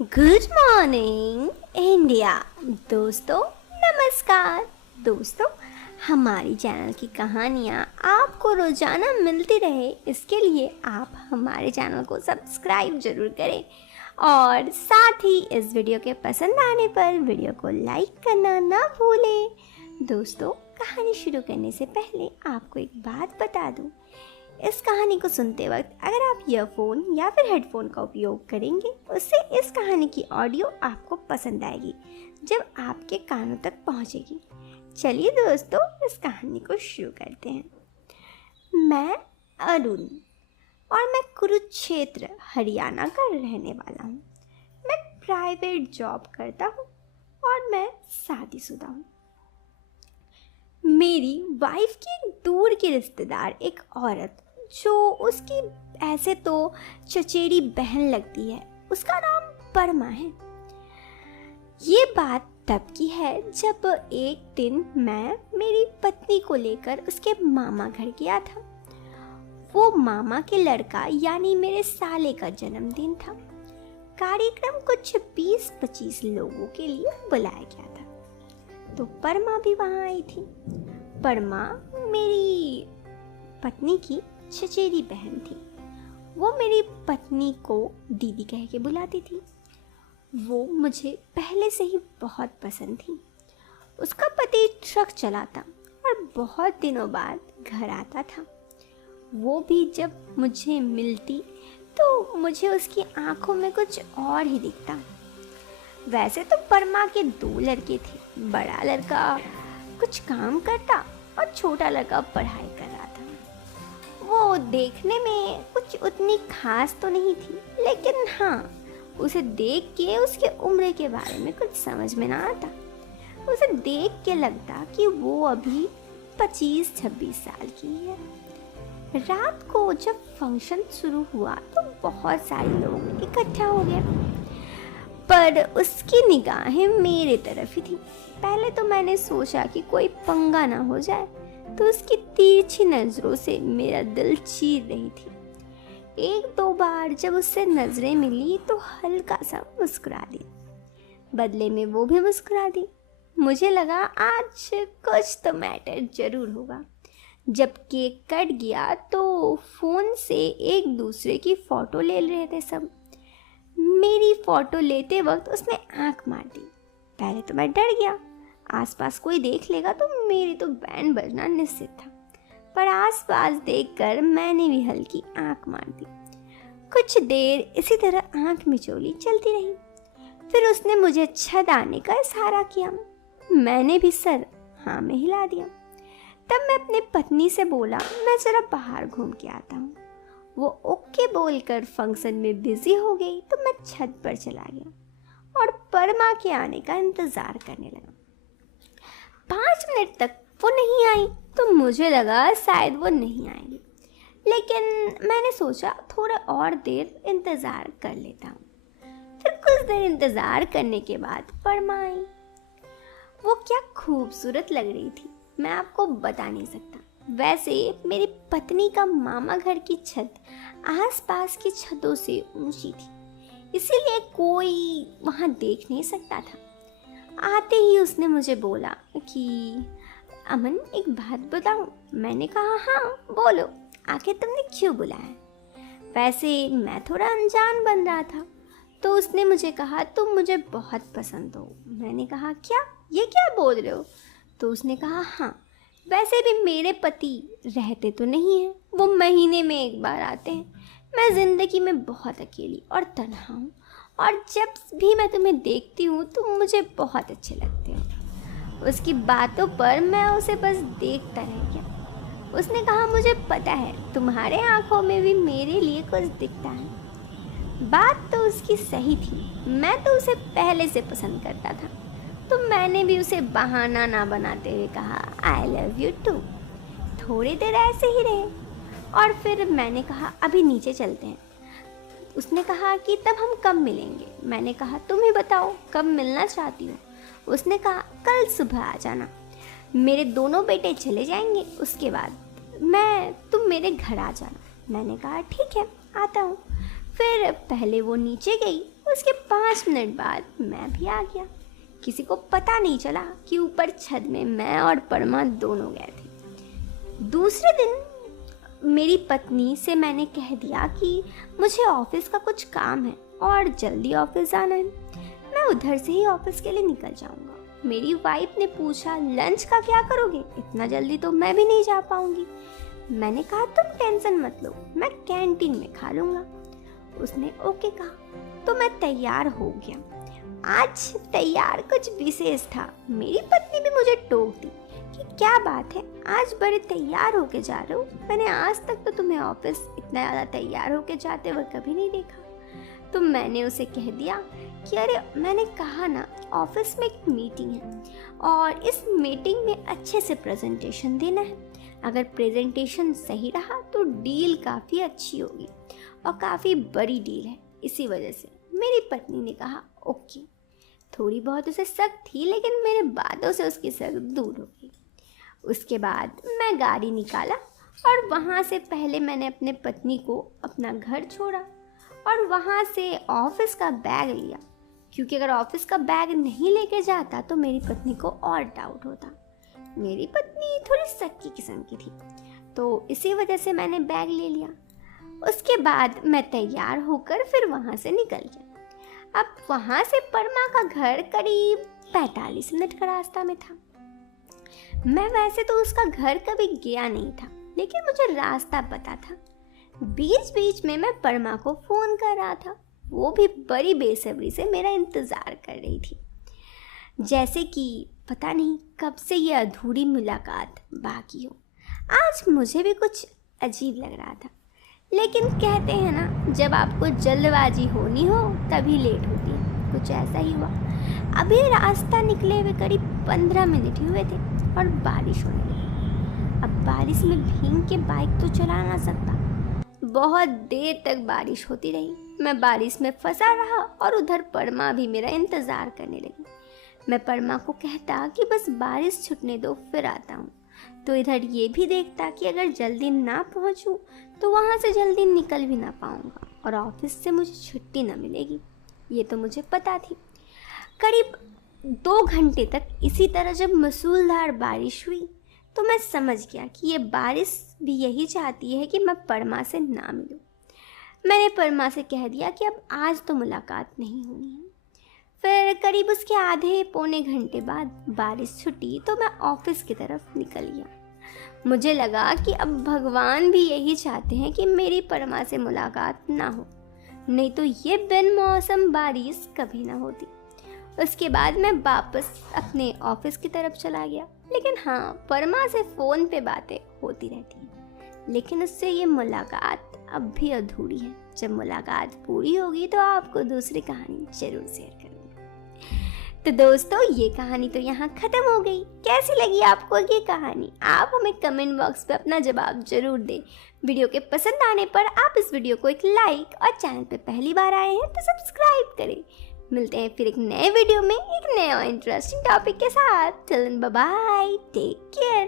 Good morning India. दोस्तों नमस्कार। दोस्तों हमारी चैनल की कहानियाँ आपको रोज़ाना मिलती रहे, इसके लिए आप हमारे चैनल को सब्सक्राइब ज़रूर करें और साथ ही इस वीडियो के पसंद आने पर वीडियो को लाइक करना ना भूलें। दोस्तों कहानी शुरू करने से पहले आपको एक बात बता दूं, इस कहानी को सुनते वक्त अगर आप ईयरफोन या फिर हेडफोन का उपयोग करेंगे, उससे इस कहानी की ऑडियो आपको पसंद आएगी जब आपके कानों तक पहुंचेगी। चलिए दोस्तों इस कहानी को शुरू करते हैं। मैं अरुण और मैं कुरुक्षेत्र हरियाणा का रहने वाला हूँ। मैं प्राइवेट जॉब करता हूँ और मैं शादीशुदा हूँ। मेरी वाइफ की दूर की रिश्तेदार एक औरत जो उसकी ऐसे तो चचेरी बहन लगती है, उसका नाम परमा है। ये बात तब की है जब एक दिन मैं मेरी पत्नी को लेकर उसके मामा घर गया था। वो मामा के लड़का यानी मेरे साले का जन्मदिन था। कार्यक्रम कुछ 20-25 लोगों के लिए बुलाया गया था, तो परमा भी वहाँ आई थी। परमा मेरी पत्नी की चचेरी बहन थी। वो मेरी पत्नी को दीदी कह के बुलाती थी। वो मुझे पहले से ही बहुत पसंद थी। उसका पति ट्रक चलाता और बहुत दिनों बाद घर आता था। वो भी जब मुझे मिलती तो मुझे उसकी आंखों में कुछ और ही दिखता। वैसे तो परमा के 2 लड़के थे। बड़ा लड़का कुछ काम करता और छोटा लड़का पढ़ाई कर रहा था। वो देखने में कुछ उतनी खास तो नहीं थी, लेकिन हाँ, उसे देख के उसके उम्र के बारे में कुछ समझ में ना आता। उसे देख के लगता कि वो अभी 25-26 साल की है। रात को जब फंक्शन शुरू हुआ तो बहुत सारे लोग इकट्ठा हो गए, पर उसकी निगाहें मेरे तरफ ही थी। पहले तो मैंने सोचा कि कोई पंगा ना हो जाए, तो उसकी तिरछी नज़रों से मेरा दिल चीर रही थी। 1-2 बार जब उससे नज़रें मिली तो हल्का सा मुस्कुरा दी। बदले में वो भी मुस्कुरा दी। मुझे लगा आज कुछ तो मैटर जरूर होगा। जब केक कट गया तो फ़ोन से एक दूसरे की फ़ोटो ले रहे थे सब। मेरी फ़ोटो लेते वक्त उसने आंख मार दी। पहले तो मैं डर गया, आसपास कोई देख लेगा तो मेरी तो बैंड बजना निश्चित था। पर आसपास देखकर मैंने भी हल्की आंख मार दी। कुछ देर इसी तरह आंख मिचोली चलती रही। फिर उसने मुझे छत आने का इशारा किया। मैंने भी सर हाँ में हिला दिया। तब मैं अपने पत्नी से बोला, मैं जरा बाहर घूम के आता हूँ। वो ओके बोलकर फंक्शन में बिजी हो गई तो मैं छत पर चला गया और परमा के आने का इंतज़ार करने लगा। 5 मिनट तक वो नहीं आई तो मुझे लगा शायद वो नहीं आएगी, लेकिन मैंने सोचा थोड़ा और देर इंतज़ार कर लेता हूँ। फिर कुछ देर इंतज़ार करने के बाद परमा आई। वो क्या खूबसूरत लग रही थी, मैं आपको बता नहीं सकता। वैसे मेरी पत्नी का मामा घर की छत आसपास की छतों से ऊंची थी, इसीलिए कोई वहाँ देख नहीं सकता था। आते ही उसने मुझे बोला कि अमन एक बात बताऊं। मैंने कहा हाँ बोलो, आखिर तुमने क्यों बुलाया? वैसे मैं थोड़ा अनजान बन रहा था, तो उसने मुझे कहा तुम मुझे बहुत पसंद हो। मैंने कहा क्या, ये क्या बोल रहे हो? तो उसने कहा हाँ, वैसे भी मेरे पति रहते तो नहीं हैं, वो महीने में 1 बार आते हैं। मैं ज़िंदगी में बहुत अकेली और तन्हा हूँ, और जब भी मैं तुम्हें देखती हूँ तुम मुझे बहुत अच्छे लगते हो। उसकी बातों पर मैं उसे बस देखता रह गया। उसने कहा मुझे पता है तुम्हारे आँखों में भी मेरे लिए कुछ दिखता है। बात तो उसकी सही थी, मैं तो उसे पहले से पसंद करता था, तो मैंने भी उसे बहाना ना बनाते हुए कहा आई लव यू टू। थोड़ी देर ऐसे ही रहे और फिर मैंने कहा अभी नीचे चलते हैं। उसने कहा कि तब हम कब मिलेंगे? मैंने कहा तुम ही बताओ कब मिलना चाहती हो? उसने कहा कल सुबह आ जाना, मेरे दोनों बेटे चले जाएंगे, उसके बाद तुम मेरे घर आ जाना। मैंने कहा ठीक है आता हूँ। फिर पहले वो नीचे गई, उसके 5 मिनट बाद मैं भी आ गया। किसी को पता नहीं चला कि ऊपर छत में मैं और परमा दोनों गए थे। दूसरे दिन मेरी पत्नी से मैंने कह दिया कि मुझे ऑफिस का कुछ काम है और जल्दी ऑफिस जाना है, मैं उधर से ही ऑफिस के लिए निकल जाऊंगा। मेरी वाइफ ने पूछा लंच का क्या करोगे, इतना जल्दी तो मैं भी नहीं जा पाऊंगी। मैंने कहा तुम टेंशन मत लो, मैं कैंटीन में खा लूंगा। उसने ओके कहा तो मैं तैयार हो गया। आज तैयार कुछ विशेष था। मेरी पत्नी भी मुझे टोक दी कि क्या बात है, आज बड़े तैयार होके जा रहे हो, मैंने आज तक तो तुम्हें ऑफिस इतना ज़्यादा तैयार होके जाते हुए कभी नहीं देखा। तो मैंने उसे कह दिया कि अरे मैंने कहा ना, ऑफिस में एक मीटिंग है और इस मीटिंग में अच्छे से प्रेजेंटेशन देना है। अगर प्रेजेंटेशन सही रहा तो डील काफ़ी अच्छी होगी और काफ़ी बड़ी डील है। इसी वजह से मेरी पत्नी ने कहा ओके। थोड़ी बहुत उसे शक थी, लेकिन मेरे बातों से उसकी शक दूर हो गई। उसके बाद मैं गाड़ी निकाला और वहाँ से पहले मैंने अपने पत्नी को अपना घर छोड़ा और वहाँ से ऑफिस का बैग लिया, क्योंकि अगर ऑफिस का बैग नहीं लेके जाता तो मेरी पत्नी को और डाउट होता। मेरी पत्नी थोड़ी शक्की किस्म की थी, तो इसी वजह से मैंने बैग ले लिया। उसके बाद मैं तैयार होकर फिर वहाँ से निकल गया। अब वहाँ से परमा का घर करीब 45 मिनट का रास्ता में था। मैं वैसे तो उसका घर कभी गया नहीं था, लेकिन मुझे रास्ता पता था। बीच बीच में मैं परमा को फ़ोन कर रहा था, वो भी बड़ी बेसब्री से मेरा इंतज़ार कर रही थी, जैसे कि पता नहीं कब से ये अधूरी मुलाकात बाकी हो। आज मुझे भी कुछ अजीब लग रहा था, लेकिन कहते हैं ना, जब आपको जल्दबाजी होनी हो तभी लेट होती है। कुछ ऐसा ही हुआ। अभी रास्ता निकले हुए करीब 15 मिनट ही हुए थे और बारिश होने लगी। अब बारिश में भीग के बाइक तो चला ना सकता। बहुत देर तक बारिश होती रही। मैं बारिश में फंसा रहा और उधर परमा भी मेरा इंतज़ार करने लगी। मैं परमा को कहता कि बस बारिश छूटने दो फिर आता हूँ, तो इधर ये भी देखता कि अगर जल्दी ना पहुँचूँ तो वहाँ से जल्दी निकल भी ना पाऊँगा और ऑफिस से मुझे छुट्टी ना मिलेगी। ये तो मुझे पता थी। करीब 2 घंटे तक इसी तरह जब मूसलाधार बारिश हुई तो मैं समझ गया कि ये बारिश भी यही चाहती है कि मैं परमा से ना मिलूं। मैंने परमा से कह दिया कि अब आज तो मुलाकात नहीं होनी है। फिर करीब उसके आधे पौने घंटे बाद बारिश छुटी तो मैं ऑफिस की तरफ निकल गया। मुझे लगा कि अब भगवान भी यही चाहते हैं कि मेरी परमा से मुलाकात ना हो, नहीं तो ये बिन मौसम बारिश कभी ना होती। उसके बाद मैं वापस अपने ऑफिस की तरफ चला गया। लेकिन हाँ, परमा से फ़ोन पे बातें होती रहती हैं, लेकिन उससे ये मुलाकात अब भी अधूरी है। जब मुलाकात पूरी होगी तो आपको दूसरी कहानी ज़रूर शेयर करूँगी। तो दोस्तों, ये कहानी तो यहाँ ख़त्म हो गई। कैसी लगी आपको ये कहानी? आप हमें कमेंट बॉक्स पे अपना जवाब ज़रूर दें। वीडियो के पसंद आने पर आप इस वीडियो को एक लाइक और चैनल पे पहली बार आए हैं तो सब्सक्राइब करें। मिलते हैं फिर एक नए वीडियो में एक नए और इंटरेस्टिंग टॉपिक के साथ। Till then bye bye, take care.